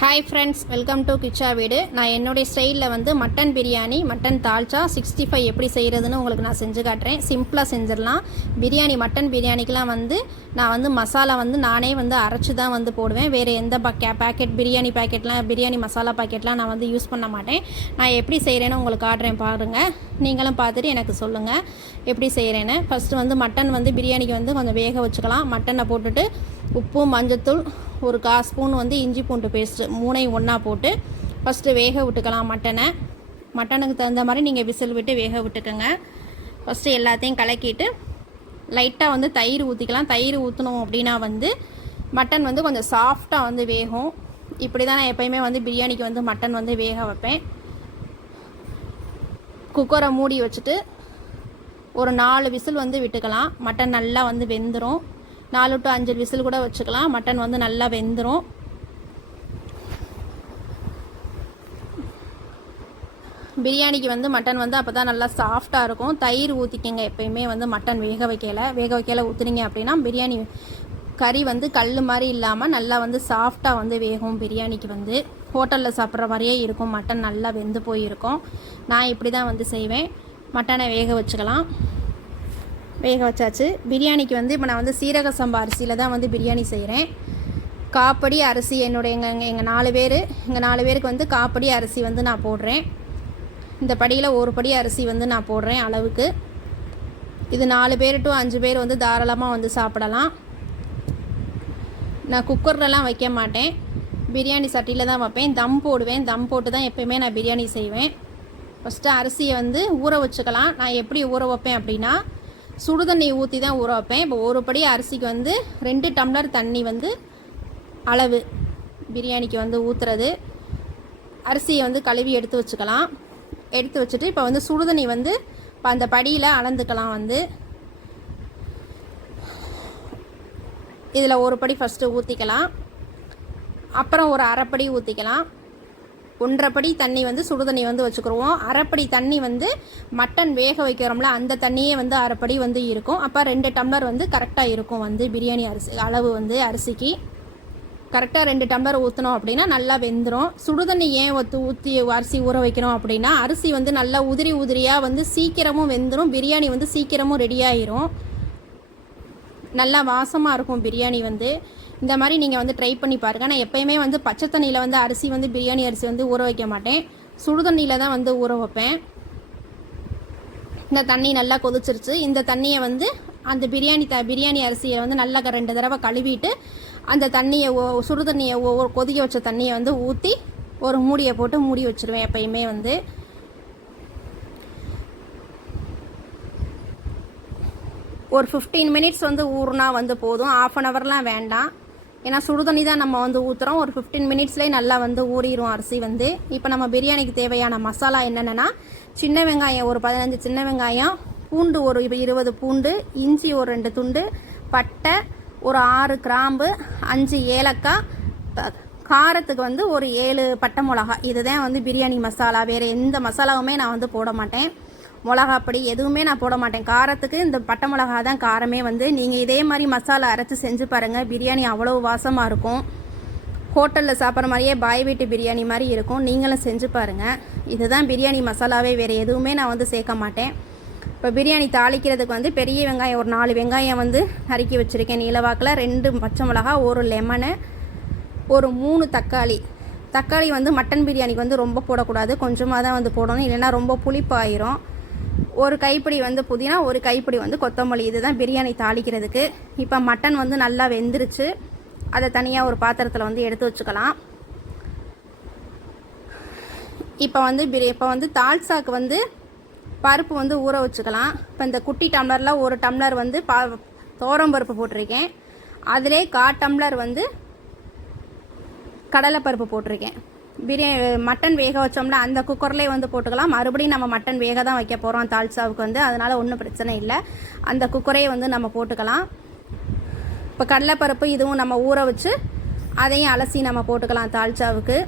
Hi friends welcome to Kitcha Veedu நான் என்னுடைய ஸ்டைலில் வந்து mutton biryani mutton dalcha sixty five எப்படி செய்கிறதுன்னு உங்களுக்கு நான் செஞ்சு காட்டுறேன். சிம்பிளாக செஞ்சிடலாம். பிரியாணி மட்டன் பிரியாணிக்கெலாம் வந்து நான் வந்து மசாலா வந்து நானே வந்து அரைச்சி தான் வந்து போடுவேன். வேறு எந்த பக்கே பேக்கெட் பிரியாணி பேக்கெட்லாம் பிரியாணி மசாலா பாக்கெட்லாம் நான் வந்து யூஸ் பண்ண மாட்டேன். நான் எப்படி செய்கிறேன்னு உங்களுக்கு காட்டுறேன் பாருங்கள் நீங்களும் பார்த்துட்டு எனக்கு சொல்லுங்கள் எப்படி செய்கிறேன்னு ஃபஸ்ட்டு வந்து மட்டன் வந்து பிரியாணிக்கு வந்து கொஞ்சம் வேக வச்சுக்கலாம். மட்டனை போட்டுட்டு உப்பு மஞ்சத்தூள் ஒரு கா ஸ்பூன் வந்து இஞ்சி பூண்டு பேஸ்ட்டு மூணையும் ஒன்றா போட்டு ஃபஸ்ட்டு வேக விட்டுக்கலாம் மட்டனை. மட்டனுக்கு தகுந்த மாதிரி நீங்கள் விசில் விட்டு வேக விட்டுக்கோங்க. ஃபஸ்ட்டு எல்லாத்தையும் கலக்கிட்டு லைட்டாக வந்து தயிர் ஊற்றிக்கலாம் தயிர் ஊற்றணும் அப்படின்னா வந்து மட்டன் வந்து கொஞ்சம் சாஃப்டாக வந்து வேகும். இப்படி தான் நான் எப்போயுமே வந்து பிரியாணிக்கு வந்து மட்டன் வந்து வேக வைப்பேன். குக்கரை மூடி வச்சுட்டு ஒரு நாலு விசில் வந்து விட்டுக்கலாம். மட்டன் நல்லா வந்து வெந்துடும் நாலு டு அஞ்சு விசில் கூட வச்சுக்கலாம். மட்டன் வந்து நல்லா வெந்துடும் பிரியாணிக்கு வந்து மட்டன் வந்து அப்போ தான் நல்லா சாஃப்டாக இருக்கும். தயிர் ஊற்றிக்கங்க எப்பயுமே வந்து மட்டன் வேக வைக்கல. வேக வைக்கல ஊற்றுனீங்க அப்படின்னா பிரியாணி கறி வந்து கல் மாதிரி இல்லாமல் நல்லா வந்து சாஃப்டாக வந்து வேகும் பிரியாணிக்கு வந்து. ஹோட்டலில் சாப்பிட்ற மாதிரியே இருக்கும். மட்டன் நல்லா வெந்து போயிருக்கும். நான் இப்படி தான் வந்து செய்வேன். மட்டனை வேக வச்சுக்கலாம். வேக வச்சாச்சு. பிரியாணிக்கு வந்து இப்போ நான் வந்து சீரக சம்பா அரிசியில் தான் வந்து பிரியாணி செய்கிறேன் காப்படி அரிசி என்னுடைய எங்கள் எங்கள் எங்கள் நாலு பேர் எங்கள் நாலு பேருக்கு வந்து காப்படி அரிசி வந்து நான் போடுறேன். இந்த படியில் ஒரு படி அரிசி வந்து நான் போடுறேன் அளவுக்கு. இது நாலு பேர் டு அஞ்சு பேர் வந்து தாராளமாக வந்து சாப்பிடலாம். நான் குக்கர்லலாம் வைக்க மாட்டேன். பிரியாணி சட்டியில் தான் வைப்பேன். தம் போடுவேன். தம் போட்டு தான் எப்போயுமே நான் பிரியாணி செய்வேன். ஃபஸ்ட்டு அரிசியை வந்து ஊற வச்சுக்கலாம். நான் எப்படி ஊற வைப்பேன் அப்படின்னா சுடுதண்ணி ஊற்றி தான் ஊற வைப்பேன். இப்போ ஒரு படி அரிசிக்கு வந்து ரெண்டு டம்ளர் தண்ணி வந்து அளவு பிரியாணிக்கு வந்து ஊற்றுறது அரிசியை வந்து கழுவி எடுத்து வச்சுக்கலாம். எடுத்து வச்சுட்டு இப்போ வந்து சுடுதண்ணி வந்து இப்போ அந்த படியில் அளந்துக்கலாம் வந்து. இதில் ஒரு படி ஃபஸ்ட்டு ஊற்றிக்கலாம் அப்புறம் ஒரு அரைப்படி ஊற்றிக்கலாம் ஒன்றரை தண்ணி வந்து சுடுதண்ணி வந்து வச்சுக்கிடுவோம் அரைப்படி தண்ணி வந்து மட்டன் வேக வைக்கிறோம்ல அந்த தண்ணியே வந்து அரைப்படி வந்து இருக்கும். அப்போ ரெண்டு டம்ளர் வந்து கரெக்டாக இருக்கும் வந்து பிரியாணி அரிசி அளவு வந்து அரிசிக்கு. கரெக்டாக ரெண்டு டம்ளர் ஊற்றினோம் அப்படின்னா நல்லா வெந்துடும் சுடுதண்ணி ஏன் ஒத்து ஊற்றி அரிசி ஊற வைக்கிறோம் அப்படின்னா அரிசி வந்து நல்லா உதிரி உதிரியாக வந்து சீக்கிரமும் வெந்துடும் பிரியாணி வந்து சீக்கிரமும் ரெடி ஆயிரும். நல்லா வாசமாக இருக்கும் பிரியாணி வந்து. இந்த மாதிரி நீங்கள் வந்து ட்ரை பண்ணி பாருங்கள் நான் எப்போயுமே வந்து பச்சை தண்ணியில் வந்து அரிசி வந்து பிரியாணி அரிசி வந்து ஊற வைக்க மாட்டேன். சுடு தண்ணியில் தான் வந்து ஊற வைப்பேன். இந்த தண்ணி நல்லா கொதிச்சிருச்சு. இந்த தண்ணியை வந்து அந்த பிரியாணி த பிரியாணி அரிசியை வந்து நல்லா ரெண்டு தடவை கழுவிட்டு அந்த தண்ணியை ஓ சுடு தண்ணியை ஓ- கொதிக்க வச்ச தண்ணியை வந்து ஊற்றி ஒரு மூடியை போட்டு மூடி வச்சுருவேன் எப்பயுமே வந்து. ஒரு ஃபிஃப்டீன் மினிட்ஸ் வந்து ஊறுனா வந்து போதும். ஆஃப் அன் ஹவர்லாம் வேண்டாம். ஏன்னா சுடு தண்ணி தான் நம்ம வந்து ஊற்றுறோம் ஒரு ஃபிஃப்டீன் மினிட்ஸ்லேயே நல்லா வந்து ஊறிடும் அரிசி வந்து. இப்போ நம்ம பிரியாணிக்கு தேவையான மசாலா என்னென்னா சின்ன வெங்காயம் ஒரு பதினஞ்சு சின்ன வெங்காயம் பூண்டு ஒரு இருபது பூண்டு இஞ்சி ஒரு ரெண்டு துண்டு பட்டை ஒரு ஆறு கிராம்பு அஞ்சு ஏலக்காய் காரத்துக்கு வந்து ஒரு ஏழு பட்டை மிளகா இதுதான் வந்து பிரியாணி மசாலா. வேறு எந்த மசாலாவுமே நான் வந்து போட மாட்டேன். மிளகாப்பொடி எதுவுமே நான் போட மாட்டேன். காரத்துக்கு இந்த பட்டை மிளகா தான் காரமே வந்து. நீங்கள் இதே மாதிரி மசாலா அரைச்சி செஞ்சு பாருங்கள் பிரியாணி அவ்வளோ வாசமாக இருக்கும். ஹோட்டலில் சாப்பிட்ற மாதிரியே பாய் வீட்டு பிரியாணி மாதிரி இருக்கும். நீங்களும் செஞ்சு பாருங்கள் இதுதான் பிரியாணி மசாலாவே. வேறு எதுவுமே நான் வந்து சேர்க்க மாட்டேன். இப்போ பிரியாணி தாளிக்கிறதுக்கு வந்து பெரிய வெங்காயம் ஒரு நாலு வெங்காயம் வந்து நறுக்கி வச்சுருக்கேன். நீலவாக்கில் ரெண்டு பச்சை மிளகா ஒரு லெமனு ஒரு மூணு தக்காளி. தக்காளி வந்து மட்டன் பிரியாணிக்கு வந்து ரொம்ப போடக்கூடாது. கொஞ்சமாக தான் வந்து போடணும். இல்லைன்னா ரொம்ப புளிப்பாயிரும் ஒரு கைப்பிடி வந்து புதினா ஒரு கைப்பிடி வந்து கொத்தமல்லி. இதுதான் பிரியாணி தாளிக்கிறதுக்கு. இப்போ மட்டன் வந்து நல்லா வெந்துருச்சு. அதை தனியாக ஒரு பாத்திரத்தில் வந்து எடுத்து வச்சுக்கலாம். இப்போ வந்து பிரி இப்போ வந்து தால்சாக்கு வந்து பருப்பு வந்து ஊற வச்சுக்கலாம். இப்போ இந்த குட்டி டம்ளரில் ஒரு டம்ளர் வந்து பா தோரம் பருப்பு போட்டிருக்கேன். அதிலே கா டம்ளர் வந்து கடலைப்பருப்பு போட்டிருக்கேன். பிரியாணி மட்டன் வேக வச்சோம்ல அந்த குக்கர்லேயே வந்து போட்டுக்கலாம். மறுபடியும் நம்ம மட்டன் வேக தான் வைக்க போகிறோம் தால்சாவுக்கு வந்து. அதனால் ஒன்றும் பிரச்சனை இல்லை. அந்த குக்கரையே வந்து நம்ம போட்டுக்கலாம். இப்போ கடலைப்பருப்பு இதுவும் நம்ம ஊற வச்சு அதையும் அலசி நம்ம போட்டுக்கலாம் தால்ச்சாவுக்கு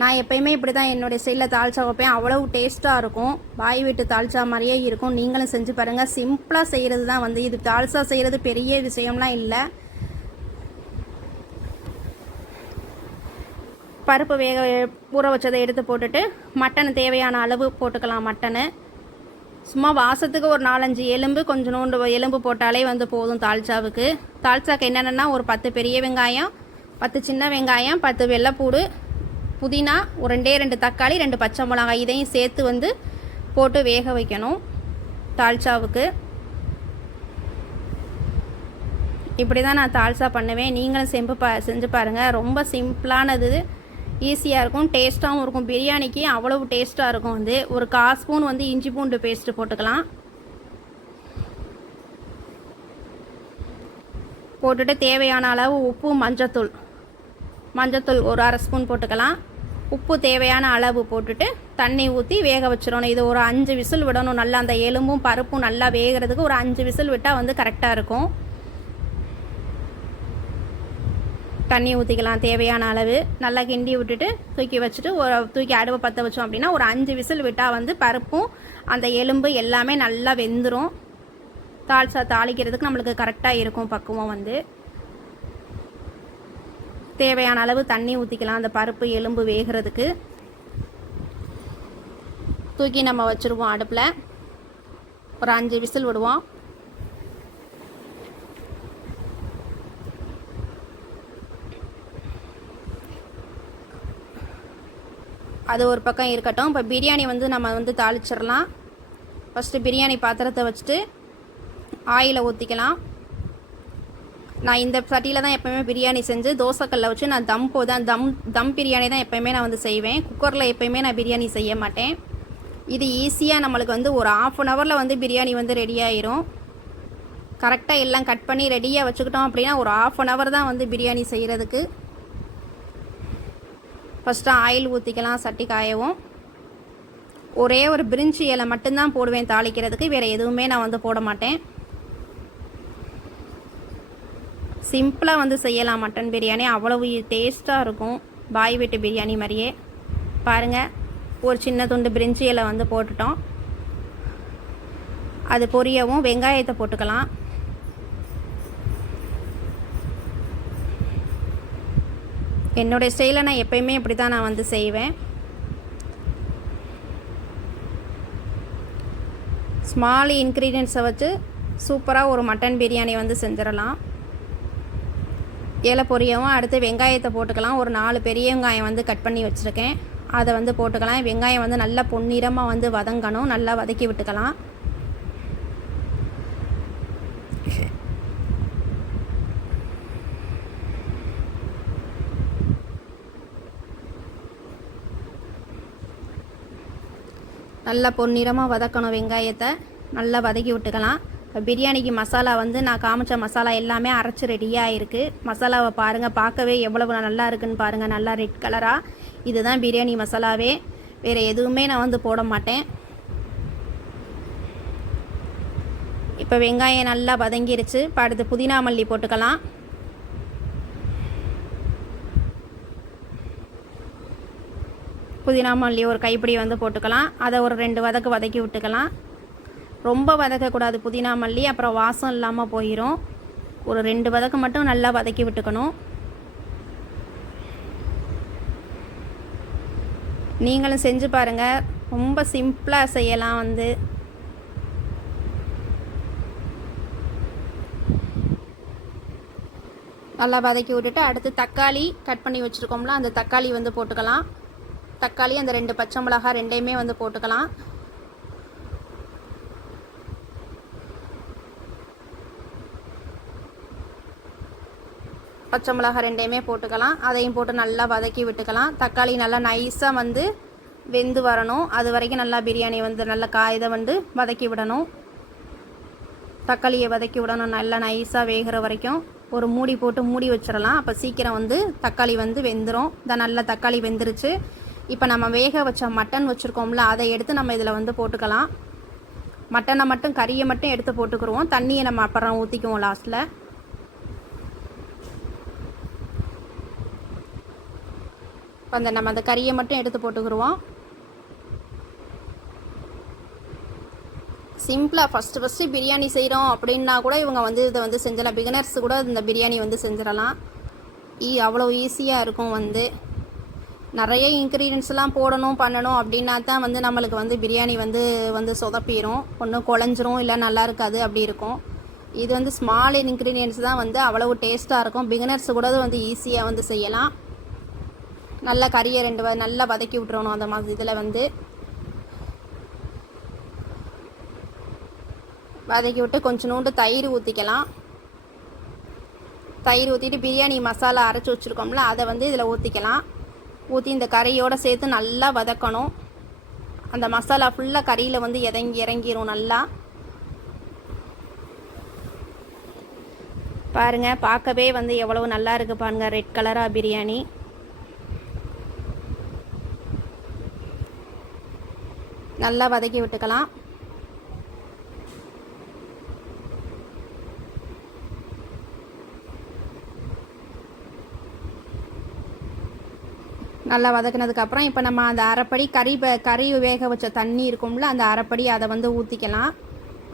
நான் எப்பயுமே இப்படி தான் என்னுடைய ஸ்டைலில் தால்ச்சா வைப்பேன். அவ்வளவு டேஸ்ட்டாக இருக்கும். பாய் வீட்டு தால்ச்சா மாதிரியே இருக்கும். நீங்களும் செஞ்சு பாருங்கள் சிம்பிளாக செய்கிறது தான் வந்து. இது தால்ச்சா செய்கிறது பெரிய விஷயம்லாம் இல்லை. பருப்பு வேக ஊற வச்சதை எடுத்து போட்டுட்டு மட்டன் தேவையான அளவு போட்டுக்கலாம் மட்டனு. சும்மா வாசத்துக்கு ஒரு நாலஞ்சு எலும்பு கொஞ்சம் நோண்டு எலும்பு போட்டாலே வந்து போதும் தால்ச்சாவுக்கு. தால்ச்சாக்கு என்னென்னா ஒரு பத்து பெரிய வெங்காயம் பத்து சின்ன வெங்காயம் பத்து வெள்ளைப்பூடு புதினா ஒரு ரெண்டே ரெண்டு தக்காளி ரெண்டு பச்சை மிளகாய் இதையும் சேர்த்து வந்து போட்டு வேக வைக்கணும் தால்ச்சாவுக்கு. இப்படி தான் நான் தால்சா பண்ணுவேன். நீங்களும் செம்பு பா செஞ்சு பாருங்கள் ரொம்ப சிம்பிளானது. ஈஸியாக இருக்கும் டேஸ்ட்டாகவும் இருக்கும். பிரியாணிக்கு அவ்வளவு டேஸ்ட்டாக இருக்கும் வந்து. ஒரு கால் ஸ்பூன் வந்து இஞ்சி பூண்டு பேஸ்ட்டு போட்டுக்கலாம். போட்டுட்டு தேவையான அளவு உப்பு மஞ்சத்தூள். மஞ்சத்தூள் ஒரு அரை ஸ்பூன் போட்டுக்கலாம். உப்பு தேவையான அளவு போட்டுட்டு தண்ணி ஊற்றி வேக வச்சிடணும். இது ஒரு அஞ்சு விசில் விடணும். நல்லா அந்த எலும்பும் பருப்பும் நல்லா வேகிறதுக்கு ஒரு அஞ்சு விசில் விட்டால் வந்து கரெக்டாக இருக்கும். தண்ணி ஊற்றிக்கலாம் தேவையான அளவு. நல்லா கிண்டி விட்டுட்டு தூக்கி வச்சுட்டு ஒரு தூக்கி அடுவை பற்ற வச்சோம் அப்படின்னா ஒரு அஞ்சு விசில் விட்டால் வந்து பருப்பும் அந்த எலும்பு எல்லாமே நல்லா வெந்துடும் தால்சா தாளிக்கிறதுக்கு நம்மளுக்கு கரெக்டாக இருக்கும் பக்குவம் வந்து. தேவையான அளவு தண்ணி ஊற்றிக்கலாம் அந்த பருப்பு எலும்பு வேகிறதுக்கு. தூக்கி நம்ம வச்சுருவோம் அடுப்பில். ஒரு அஞ்சு விசில் விடுவோம். அது ஒரு பக்கம் இருக்கட்டும். இப்போ பிரியாணி வந்து நம்ம வந்து தாளிச்சிடலாம். ஃபஸ்ட்டு பிரியாணி பாத்திரத்தை வச்சுட்டு ஆயிலை ஊற்றிக்கலாம் நான் இந்த சட்டியில் தான் எப்போயுமே பிரியாணி செஞ்சு தோசைக்கல்ல வச்சு நான் தம் போ தான் தம் தம் பிரியாணி தான் எப்போயுமே நான் வந்து செய்வேன். குக்கரில் எப்போயுமே நான் பிரியாணி செய்ய மாட்டேன். இது ஈஸியாக நம்மளுக்கு வந்து ஒரு ஆஃப் அன் ஹவரில் வந்து பிரியாணி வந்து ரெடி ஆயிரும். கரெக்டாக எல்லாம் கட் பண்ணி ரெடியாக வச்சுக்கிட்டோம் அப்படின்னா ஒரு ஆஃப் அன் ஹவர் தான் வந்து பிரியாணி செய்கிறதுக்கு ஃபஸ்ட்டு ஆயில் ஊற்றிக்கலாம் சட்டி காயவும். ஒரே ஒரு பிரிஞ்சி இலை மட்டும்தான் போடுவேன் தாளிக்கிறதுக்கு. வேறு எதுவுமே நான் வந்து போட மாட்டேன். சிம்பிளாக வந்து செய்யலாம் மட்டன் பிரியாணி. அவ்வளவு டேஸ்ட்டாக இருக்கும். பாய் வீட்டு பிரியாணி மாதிரியே. பாருங்கள் ஒரு சின்ன துண்டு பிரிஞ்சி இலை வந்து போட்டுட்டோம். அது பொரியவும் வெங்காயத்தை போட்டுக்கலாம். என்னுடைய ஸ்டைலை நான் எப்பயுமே இப்படி தான் நான் வந்து செய்வேன். ஸ்மால் இன்க்ரீடியன்ஸை வச்சு சூப்பராக ஒரு மட்டன் பிரியாணி வந்து செஞ்சிடலாம். ஏலை பொரியவும் அடுத்து வெங்காயத்தை போட்டுக்கலாம். ஒரு நாலு பெரிய வெங்காயம் வந்து கட் பண்ணி வச்சுருக்கேன். அதை வந்து போட்டுக்கலாம். வெங்காயம் வந்து நல்லா பொன்னிறமாக வந்து வதங்கணும். நல்லா வதக்கி விட்டுக்கலாம். நல்லா பொன்னிறமாக வதக்கணும் வெங்காயத்தை. நல்லா வதக்கி விட்டுக்கலாம். இப்போ பிரியாணிக்கு மசாலா வந்து நான் காமிச்ச மசாலா எல்லாமே அரைச்சி ரெடியாக இருக்குது மசாலாவை பாருங்கள் பார்க்கவே எவ்வளவு நல்லா இருக்குன்னு பாருங்கள் நல்லா ரெட் கலராக இதுதான் பிரியாணி மசாலாவே. வேறு எதுவுமே நான் வந்து போட மாட்டேன். இப்போ வெங்காயம் நல்லா வதங்கிருச்சு. இப்போ அடுத்து புதினா மல்லி போட்டுக்கலாம். புதினா மல்லி ஒரு கைப்பிடி வந்து போட்டுக்கலாம். அதை ஒரு ரெண்டு வதக்கு வதக்கி விட்டுக்கலாம். ரொம்ப வதக்கக்கூடாது புதினா மல்லி அப்புறம் வாசம் இல்லாமல் போயிடும் ஒரு ரெண்டு வதக்கு மட்டும் நல்லா வதக்கி விட்டுக்கணும். நீங்களும் செஞ்சு பாருங்கள் ரொம்ப சிம்பிளாக செய்யலாம் வந்து. நல்லா வதக்கி விட்டுட்டு அடுத்து தக்காளி கட் பண்ணி வச்சுருக்கோம்ல அந்த தக்காளி வந்து போட்டுக்கலாம். தக்காளி அந்த ரெண்டு பச்சை மிளகா ரெண்டையுமே வந்து போட்டுக்கலாம். பச்சை மிளகா ரெண்டையுமே போட்டுக்கலாம். அதையும் போட்டு நல்லா வதக்கி விட்டுக்கலாம். தக்காளி நல்லா நைஸாக வந்து வெந்து வரணும். அது வரைக்கும் நல்லா பிரியாணி வந்து நல்லா காய்தை வந்து வதக்கி விடணும். தக்காளியை வதக்கி விடணும். நல்லா நைஸாக வேகிற வரைக்கும் ஒரு மூடி போட்டு மூடி வச்சிடலாம். அப்போ சீக்கிரம் வந்து தக்காளி வந்து வெந்துடும் இந்த நல்லா தக்காளி வெந்துருச்சு. இப்போ நம்ம வேக வச்ச மட்டன் வச்சுருக்கோம்ல அதை எடுத்து நம்ம இதில் வந்து போட்டுக்கலாம். மட்டனை மட்டும் கறியை மட்டும் எடுத்து போட்டுக்குருவோம் தண்ணியை நம்ம அப்புறம் ஊற்றிக்குவோம் லாஸ்ட்டில் இப்போ அந்த நம்ம அந்த கறியை மட்டும் எடுத்து போட்டுக்குருவோம் சிம்பிளாக ஃபஸ்ட்டு ஃபஸ்ட்டு பிரியாணி செய்கிறோம் அப்படின்னா கூட இவங்க வந்து இதை வந்து செஞ்சிடலாம். பிகினர்ஸ் கூட இந்த பிரியாணி வந்து செஞ்சிடலாம். ஈ அவ்வளோ ஈஸியாக இருக்கும் வந்து. நிறைய இன்க்ரீடியன்ஸ்லாம் போடணும் பண்ணணும் அப்படின்னா தான் வந்து நம்மளுக்கு வந்து பிரியாணி வந்து வந்து சொதப்பிடும் ஒன்றும் குழஞ்சிரும் இல்லை நல்லா இருக்காது அப்படி இருக்கும். இது வந்து ஸ்மால் இன்க்ரீடியன்ஸ் தான் வந்து அவ்வளவு டேஸ்ட்டாக இருக்கும். பிகினர்ஸ் கூட வந்து ஈஸியாக வந்து செய்யலாம். நல்லா கறியை ரெண்டு வ- நல்லா வதக்கி விட்டுறணும் அந்த மாதிரி இதில் வந்து. வதக்கி விட்டு கொஞ்சோண்டு தயிர் ஊற்றிக்கலாம் தயிர் ஊற்றிட்டு பிரியாணி மசாலா அரைச்சி வச்சுருக்கோம்ல அதை வந்து இதில் ஊற்றிக்கலாம் ஊற்றி இந்த கறியோடு சேர்த்து நல்லா வதக்கணும். அந்த மசாலா ஃபுல்லாக கறியில் வந்து இறங்கி இறங்கிரும் நல்லா. பாருங்க பார்க்கவே வந்து எவ்வளவு நல்லா இருக்கு பாருங்க ரெட் கலராக பிரியாணி. நல்லா வதக்கி விட்டுக்கலாம். நல்லா வதக்குனதுக்கப்புறம் இப்போ நம்ம அந்த அரைப்படி கறி கறி வேக வச்ச தண்ணி இருக்கும்ல அந்த அரைப்படி அதை வந்து ஊற்றிக்கலாம்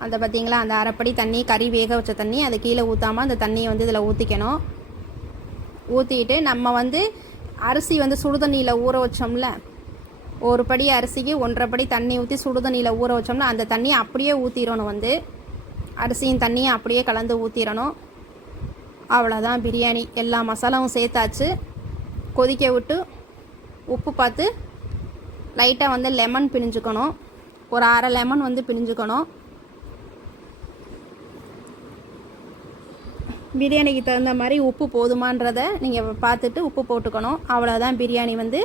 அதை பார்த்திங்களா அந்த அரைப்படி தண்ணி கறி வேக வச்ச தண்ணி அதை கீழே ஊற்றாமல் அந்த தண்ணியை வந்து இதில் ஊற்றிக்கணும் ஊற்றிட்டு நம்ம வந்து அரிசி வந்து சுடு தண்ணியில் ஊற வச்சோம்ல ஒரு படி அரிசிக்கு ஒன்றரை படி தண்ணி ஊற்றி சுடுதண்ணியில் ஊற வச்சோம்னா அந்த தண்ணியை அப்படியே ஊற்றிடணும் வந்து. அரிசியும் தண்ணியும் அப்படியே கலந்து ஊற்றிடணும் அவ்வளோதான் பிரியாணி. எல்லா மசாலாவும் சேர்த்தாச்சு. கொதிக்க விட்டு உப்பு பார்த்து லைட்டாக வந்து லெமன் பிழிஞ்சுக்கணும். ஒரு அரை லெமன் வந்து பிழிஞ்சுக்கணும். பிரியாணிக்கு தகுந்த மாதிரி உப்பு போதுமான்றதை நீங்கள் பார்த்துட்டு உப்பு போட்டுக்கணும். அவ்வளோதான் பிரியாணி வந்து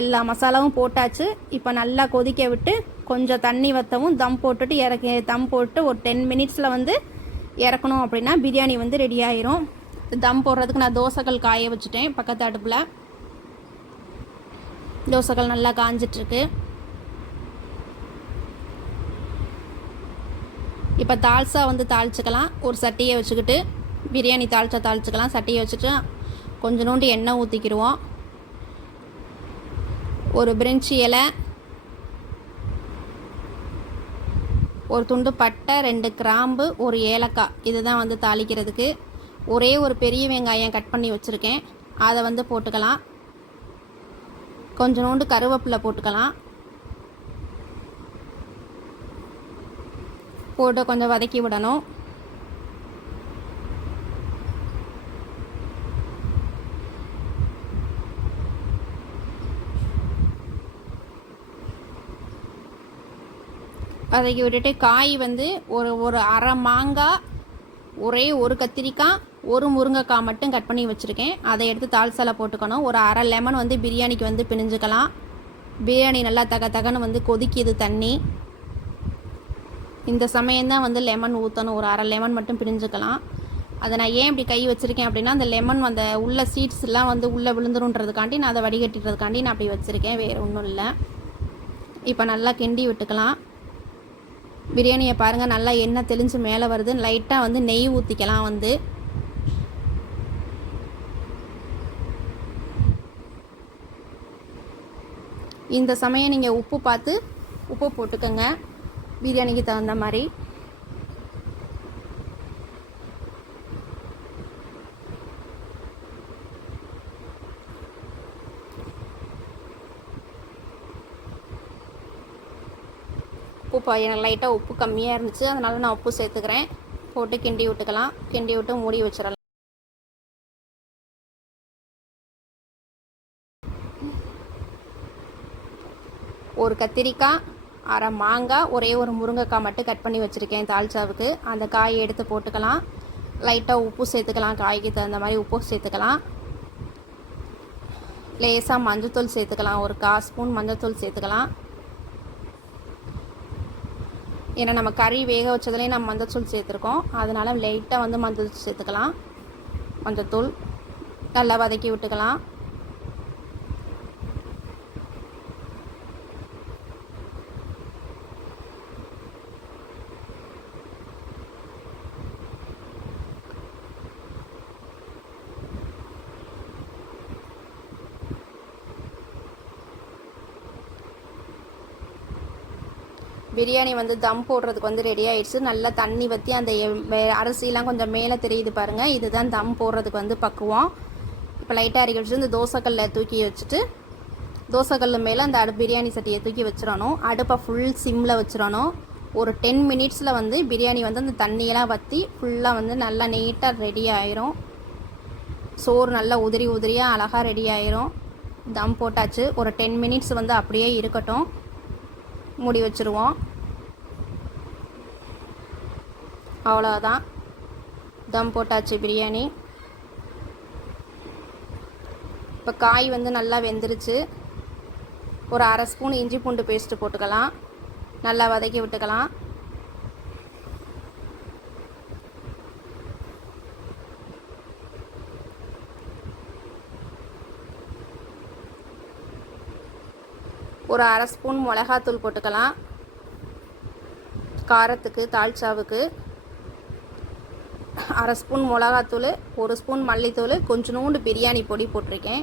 எல்லா மசாலாவும் போட்டாச்சு. இப்போ நல்லா கொதிக்க விட்டு கொஞ்சம் தண்ணி வற்றவும் தம் போட்டுட்டு இறக்கி தம் போட்டு ஒரு டென் மினிட்ஸில் வந்து இறக்கணும் அப்படின்னா பிரியாணி வந்து ரெடி ஆயிரும். தம் போடுறதுக்கு நான் தோசைகள் காய வச்சுட்டேன் பக்கத்து அடுப்பில். தோசைகள் நல்லா காஞ்சிட்ருக்கு. இப்போ தால்சா வந்து தாளிச்சுக்கலாம். ஒரு சட்டியை வச்சுக்கிட்டு பிரியாணி தாளிச்சா தாளிச்சுக்கலாம். சட்டியை வச்சுட்டு கொஞ்சோண்டு எண்ணெய் ஊற்றிக்கிடுவோம் ஒரு பிரெஞ்சி இலை ஒரு துண்டு பட்டை ரெண்டு கிராம்பு ஒரு ஏலக்காய். இதுதான் வந்து தாளிக்கிறதுக்கு. ஒரே ஒரு பெரிய வெங்காயம் கட் பண்ணி வச்சுருக்கேன். அதை வந்து போட்டுக்கலாம். கொஞ்சோண்டு கருவேப்பிலை போட்டுக்கலாம். போட்டு கொஞ்சம் வதக்கி விடணும். வதக்கி விட்டுட்டு காய் வந்து ஒரு ஒரு அரை மாங்காய் ஒரே ஒரு கத்திரிக்காய் ஒரு முருங்கைக்காய் மட்டும் கட் பண்ணி வச்சுருக்கேன். அதை எடுத்து தால்சால போட்டுக்கணும். ஒரு அரை லெமன் வந்து பிரியாணிக்கு வந்து பிணிஞ்சுக்கலாம். பிரியாணி நல்லா தக தகன்னு வந்து கொதிக்கிது தண்ணி. இந்த சமயம்தான் வந்து லெமன் ஊற்றணும் ஒரு அரை லெமன் மட்டும் பிரிஞ்சுக்கலாம் அதை நான் ஏன் இப்படி கை வச்சுருக்கேன் அப்படின்னா அந்த லெமன் அந்த உள்ள சீட்ஸ்லாம் வந்து உள்ளே விழுந்துருன்றதுக்காண்டி நான் அதை வடிகட்டிடுறதுக்காண்டி நான் அப்படி வச்சுருக்கேன். வேறு ஒன்றும் இல்லை. இப்போ நல்லா கிண்டி விட்டுக்கலாம். பிரியாணியை பாருங்கள் நல்லா எண்ணெய் தெளிஞ்சு மேலே வருது. லைட்டாக வந்து நெய் ஊற்றிக்கலாம் வந்து. இந்த சமயம் நீங்கள் உப்பு பார்த்து உப்பு போட்டுக்கோங்க. பிரியாணிக்கு தகுந்த மாதிரி. உப்பு பா- எனக்கு லைட்டாக உப்பு கம்மியாக இருந்துச்சு. அதனால் நான் உப்பு சேர்த்துக்கிறேன். போட்டு கிண்டி விட்டுக்கலாம். கிண்டி விட்டு மூடி வச்சிடலாம் ஒரு கத்திரிக்காய் அரை மாங்காய் ஒரே ஒரு முருங்கைக்காய் மட்டும் கட் பண்ணி வச்சுருக்கேன் தால்ச்சாவுக்கு அந்த காயை எடுத்து போட்டுக்கலாம். லைட்டாக உப்பு சேர்த்துக்கலாம். காய்க்கு தகுந்த மாதிரி உப்பு சேர்த்துக்கலாம். லேசாக மஞ்சத்தூள் சேர்த்துக்கலாம். ஒரு கால் ஸ்பூன் மஞ்சத்தூள் சேர்த்துக்கலாம். ஏன்னா நம்ம கறி வேக வச்சதுலேயே நம்ம மஞ்சத்தூள் சேர்த்துருக்கோம். அதனால லைட்டாக வந்து மஞ்சத்தூள் சேர்த்துக்கலாம். மஞ்சத்தூள் நல்லா வதக்கி விட்டுக்கலாம். பிரியாணி வந்து தம் போடுறதுக்கு வந்து ரெடி ஆயிடுச்சு. நல்லா தண்ணி வற்றி அந்த அரிசிலாம் கொஞ்சம் மேலே தெரியுது பாருங்கள் இதுதான் தம் போடுறதுக்கு வந்து பக்குவோம். இப்போ லைட்டாக இறக்கி வச்சுட்டு இந்த தோசைக்கல்ல தூக்கி வச்சுட்டு தோசைக்கல் மேலே அந்த அடு பிரியாணி சட்டியை தூக்கி வச்சிடணும். அடுப்பை ஃபுல் சிம்மில் வச்சிடணும். ஒரு டென் மினிட்ஸில் வந்து பிரியாணி வந்து அந்த தண்ணியெல்லாம் வற்றி ஃபுல்லாக வந்து நல்லா நீட்டாக ரெடி ஆயிரும். சோறு நல்லா உதிரி உதிரியாக அழகாக ரெடி ஆயிரும். தம் போட்டாச்சு. ஒரு டென் மினிட்ஸ் வந்து அப்படியே இருக்கட்டும். மூடி வச்சுருவோம். அவ்வளோதான் தம் போட்டாச்சு பிரியாணி. இப்போ காய் வந்து நல்லா வெந்துருச்சு. ஒரு அரை ஸ்பூன் இஞ்சி பூண்டு பேஸ்ட்டு போட்டுக்கலாம். நல்லா வதக்கி விட்டுக்கலாம். ஒரு அரை ஸ்பூன் மிளகாத்தூள் போட்டுக்கலாம். காரத்துக்கு தால்ச்சாவுக்கு அரை ஸ்பூன் மிளகாத்தூள் ஒரு ஸ்பூன் மல்லித்தூள் கொஞ்சோண்டு பிரியாணி பொடி போட்டிருக்கேன்.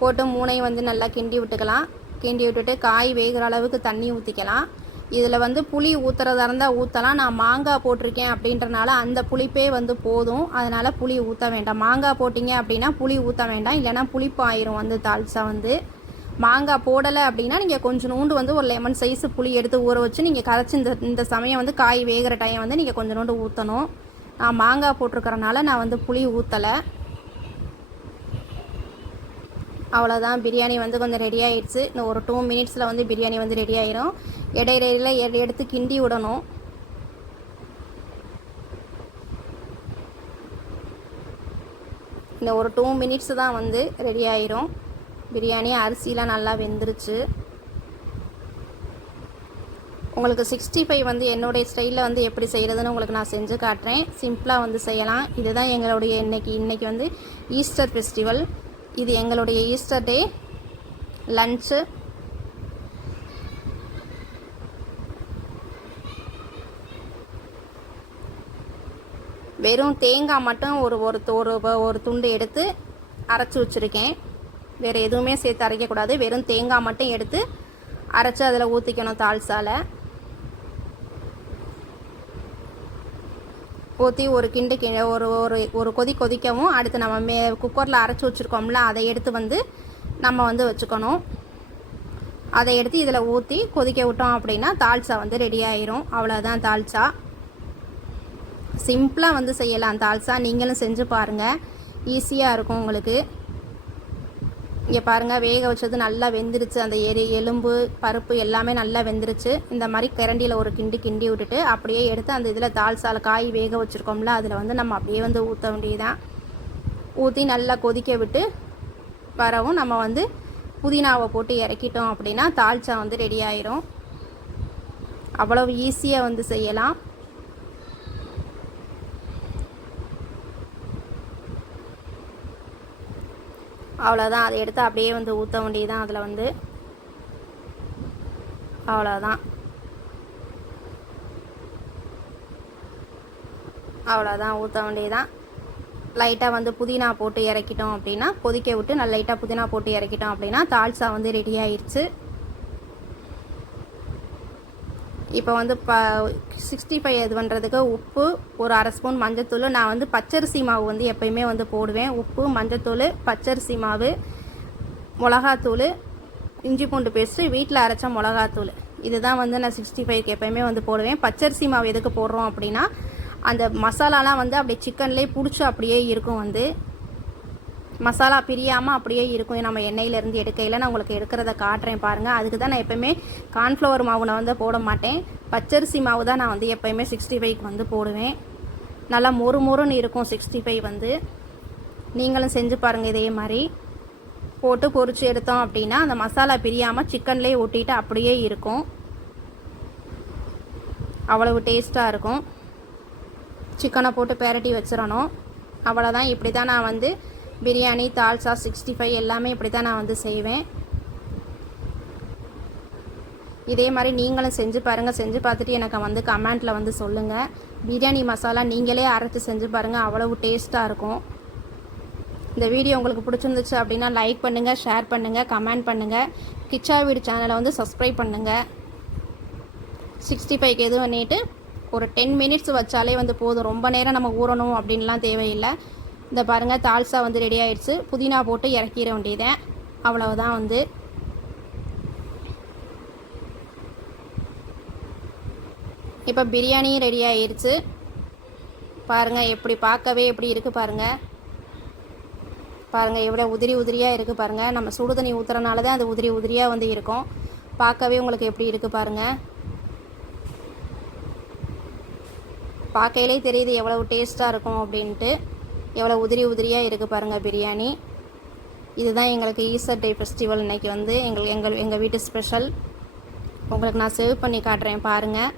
போட்டு மூணையும் வந்து நல்லா கிண்டி விட்டுக்கலாம். கிண்டி விட்டுட்டு காய் வேகிற அளவுக்கு தண்ணி ஊற்றிக்கலாம் இதில் வந்து புளி ஊற்றுறதா இருந்தால் ஊற்றலாம் நான் மாங்காய் போட்டிருக்கேன் அப்படின்றனால அந்த புளிப்பே வந்து போதும். அதனால் புளி ஊற்ற வேண்டாம். மாங்காய் போட்டிங்க அப்படின்னா புளி ஊற்ற வேண்டாம். இல்லைன்னா புளிப்பாயிரும் வந்து தால்சா வந்து. மாங்காய் போடலை அப்படின்னா நீங்கள் கொஞ்சோண்டு வந்து ஒரு லெமன் சைஸ் புளி எடுத்து ஊற வச்சு நீங்கள் கரைச்சி இந்த இந்த சமயம் வந்து காய் வேகிற டைம் வந்து நீங்கள் கொஞ்சோண்டு ஊற்றணும் நான் மாங்காய் போட்டிருக்கிறனால நான் வந்து புளி ஊற்றலை அவ்வளோதான் பிரியாணி வந்து கொஞ்சம் ரெடி ஆகிடுச்சு இன்னும் ஒரு டூ மினிட்ஸில் வந்து பிரியாணி வந்து ரெடி ஆயிரும். இடையில எடுத்து கிண்டி விடணும். இந்த ஒரு டூ மினிட்ஸ் தான் வந்து ரெடி ஆயிரும். பிரியாணி அரிசிலாம் நல்லா வெந்துருச்சு. உங்களுக்கு சிக்ஸ்டி ஃபைவ் வந்து என்னுடைய ஸ்டைலில் வந்து எப்படி செய்கிறதுன்னு உங்களுக்கு நான் செஞ்சு காட்டுறேன். சிம்பிளாக வந்து செய்யலாம். இதுதான் எங்களுடைய இன்னைக்கு இன்றைக்கி வந்து ஈஸ்டர் ஃபெஸ்டிவல் இது எங்களுடைய ஈஸ்டர் டே லன்ச்சு வெறும் தேங்காய் மட்டும் ஒரு ஒரு ஒரு துண்டு எடுத்து அரைச்சி வச்சுருக்கேன். வேறு எதுவுமே சேர்த்து அரைக்கக்கூடாது. வெறும் தேங்காய் மட்டும் எடுத்து அரைச்சி அதில் ஊற்றிக்கணும் தால்சால ஊற்றி ஒரு கிண்டு கி ஒரு ஒரு ஒரு கொதி கொதிக்கவும் அடுத்து நம்ம மே குக்கரில் அரைச்சி வச்சுருக்கோம்ல அதை எடுத்து வந்து நம்ம வந்து வச்சுக்கணும். அதை எடுத்து இதில் ஊற்றி கொதிக்க விட்டோம் அப்படின்னா தால்சா வந்து ரெடி ஆயிரும். அவ்வளோதான் தால்சா சிம்பிளாக வந்து செய்யலாம் தால்சா நீங்களும் செஞ்சு பாருங்கள் ஈஸியாக இருக்கும் உங்களுக்கு. இங்கே பாருங்கள் வேக வச்சது நல்லா வெந்துருச்சு. அந்த எரி எலும்பு பருப்பு எல்லாமே நல்லா வெந்துருச்சு. இந்த மாதிரி கரண்டியில் ஒரு கிண்டி கிண்டி விட்டுட்டு அப்படியே எடுத்து அந்த இதில் தால்சால காய் வேக வச்சுருக்கோம்ல அதில் வந்து நம்ம அப்படியே வந்து ஊற்ற வேண்டியதுதான். ஊற்றி நல்லா கொதிக்க விட்டு வரவும் நம்ம வந்து புதினாவை போட்டு இறக்கிட்டோம் அப்படின்னா தால்ச்சா வந்து ரெடி ஆயிரும். அவ்வளவு ஈஸியாக வந்து செய்யலாம். அவ்வளோதான் அதை எடுத்து அப்படியே வந்து ஊற்ற வேண்டியதுதான் அதில் வந்து. அவ்வளோதான் அவ்வளோதான் ஊற்ற வேண்டியதுதான். லைட்டாக வந்து புதினா போட்டு இறக்கிட்டோம் அப்படின்னா கொதிக்க விட்டு நல்லா லைட்டாக புதினா போட்டு இறக்கிட்டோம் அப்படின்னா தால்சா வந்து ரெடி ஆயிடுச்சு இப்போ வந்து ப சிக்ஸ்டி ஃபைவ் இது பண்ணுறதுக்கு உப்பு ஒரு அரை ஸ்பூன் மஞ்சத்தூள் நான் வந்து பச்சரிசி மாவு வந்து எப்பயுமே வந்து போடுவேன். உப்பு மஞ்சத்தூள் பச்சரிசி மாவு மிளகாத்தூள் இஞ்சி பூண்டு பேஸ்ட்டு வீட்டில் அரைச்ச மிளகாத்தூள் இதுதான் வந்து நான் சிக்ஸ்டி ஃபைவ்க்கு எப்பயுமே வந்து போடுவேன். பச்சரிசி மாவு எதுக்கு போடுறோம் அப்படின்னா அந்த மசாலாலாம் வந்து அப்படியே சிக்கன்லேயே பிடிச்சி அப்படியே இருக்கும் வந்து. மசாலா பிரியாமல் அப்படியே இருக்கும். நம்ம எண்ணெயிலேருந்து எடுக்கையில் நான் உங்களுக்கு எடுக்கிறத காட்டுறேன் பாருங்கள் அதுக்கு தான் நான் எப்போயுமே கார்ன்ஃப்ளவர் மாவு நான் வந்து போட மாட்டேன். பச்சரிசி மாவு தான் நான் வந்து எப்போயுமே சிக்ஸ்டி ஃபைவ்க்கு வந்து போடுவேன். நல்லா மொறு மொறுன்னு இருக்கும் சிக்ஸ்டி ஃபைவ் வந்து. நீங்களும் செஞ்சு பாருங்கள் இதே மாதிரி. போட்டு பொறிச்சு எடுத்தோம் அப்படின்னா அந்த மசாலா பிரியாமல் சிக்கன்லேயே ஒட்டிட்டு அப்படியே இருக்கும். அவ்வளவு டேஸ்ட்டாக இருக்கும். சிக்கனை போட்டு பெரட்டி வச்சிடணும். அவ்வளோதான் இப்படி தான் நான் வந்து பிரியாணி தால்சா சிக்ஸ்டி ஃபைவ் எல்லாமே இப்படி தான் நான் வந்து செய்வேன். இதே மாதிரி நீங்களும் செஞ்சு பாருங்கள் செஞ்சு பார்த்துட்டு எனக்கு வந்து கமெண்ட்டில் வந்து சொல்லுங்கள் பிரியாணி மசாலா நீங்களே அரைச்சி செஞ்சு பாருங்கள் அவ்வளவு டேஸ்ட்டாக இருக்கும். இந்த வீடியோ உங்களுக்கு பிடிச்சிருந்துச்சு அப்படின்னா லைக் பண்ணுங்கள் ஷேர் பண்ணுங்கள் கமெண்ட் பண்ணுங்கள் கிச்சா வீடு சேனலை வந்து சப்ஸ்கிரைப் பண்ணுங்கள் சிக்ஸ்டி ஃபைவ்க்கு எது பண்ணிவிட்டு ஒரு டென் மினிட்ஸ் வச்சாலே வந்து போதும். ரொம்ப நேரம் நம்ம ஊறணும் அப்படின்லாம் தேவையில்லை. இந்த பாருங்கள் தால்சா வந்து ரெடி ஆயிடுச்சு. புதினா போட்டு இறக்கிற வேண்டியதேன் அவ்வளவுதான் வந்து. இப்போ பிரியாணியும் ரெடி ஆயிடுச்சு. பாருங்கள் எப்படி பார்க்கவே எப்படி இருக்குது பாருங்கள் பாருங்கள் எவ்வளோ உதிரி உதிரியாக இருக்குது பாருங்கள் நம்ம சுடு தண்ணி ஊற்றுறனால தான் அது உதிரி உதிரியாக வந்து இருக்கும். பார்க்கவே உங்களுக்கு எப்படி இருக்குது பாருங்கள் பார்க்கையிலே தெரியுது எவ்வளவு டேஸ்ட்டாக இருக்கும் அப்படின்ட்டு. எவ்வளோ உதிரி உதிரியாக இருக்குது பாருங்கள் பிரியாணி. இதுதான் எங்களுக்கு ஈஸ்டர் டே ஃபெஸ்டிவல் இன்றைக்கி வந்து. எங்கள் எங்கள் எங்கள் வீட்டு ஸ்பெஷல் உங்களுக்கு நான் சேவ் பண்ணி காட்டுறேன் பாருங்கள்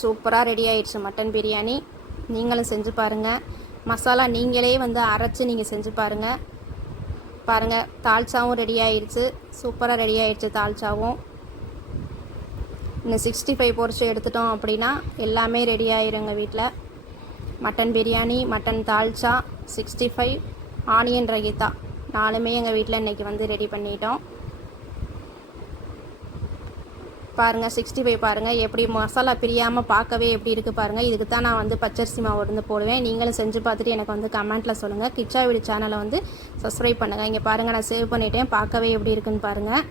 சூப்பராக ரெடி ஆயிடுச்சு மட்டன் பிரியாணி. நீங்களும் செஞ்சு பாருங்கள் மசாலா நீங்களே வந்து அரைச்சி நீங்கள் செஞ்சு பாருங்கள் பாருங்கள் தால்ச்சாவும் ரெடி ஆயிடுச்சு. சூப்பராக ரெடி ஆயிடுச்சு தால்ச்சாவும் இன்னும் சிக்ஸ்டி ஃபைவ் பொரிச்சு எடுத்துட்டோம் அப்படின்னா எல்லாமே ரெடி ஆயிருங்க வீட்டில் mutton biryani mutton dalcha sixty five onion ரகிதா நாலுமே எங்கள் வீட்டில் இன்றைக்கி வந்து ரெடி பண்ணிட்டோம். பாருங்கள் சிக்ஸ்டி ஃபைவ் பாருங்கள் எப்படி மசாலா பிரியாமல் பார்க்கவே எப்படி இருக்குது பாருங்கள் இதுக்கு தான் நான் வந்து பச்சரிசி மாவு இருந்து போடுவேன். நீங்களும் செஞ்சு பார்த்துட்டு எனக்கு வந்து கமெண்ட்டில் சொல்லுங்கள் கிச்சா வீடு சேனலை வந்து சப்ஸ்கிரைப் பண்ணுங்கள் இங்கே பாருங்கள் நான் சேவ் பண்ணிட்டேன். பார்க்கவே எப்படி இருக்குன்னு பாருங்கள்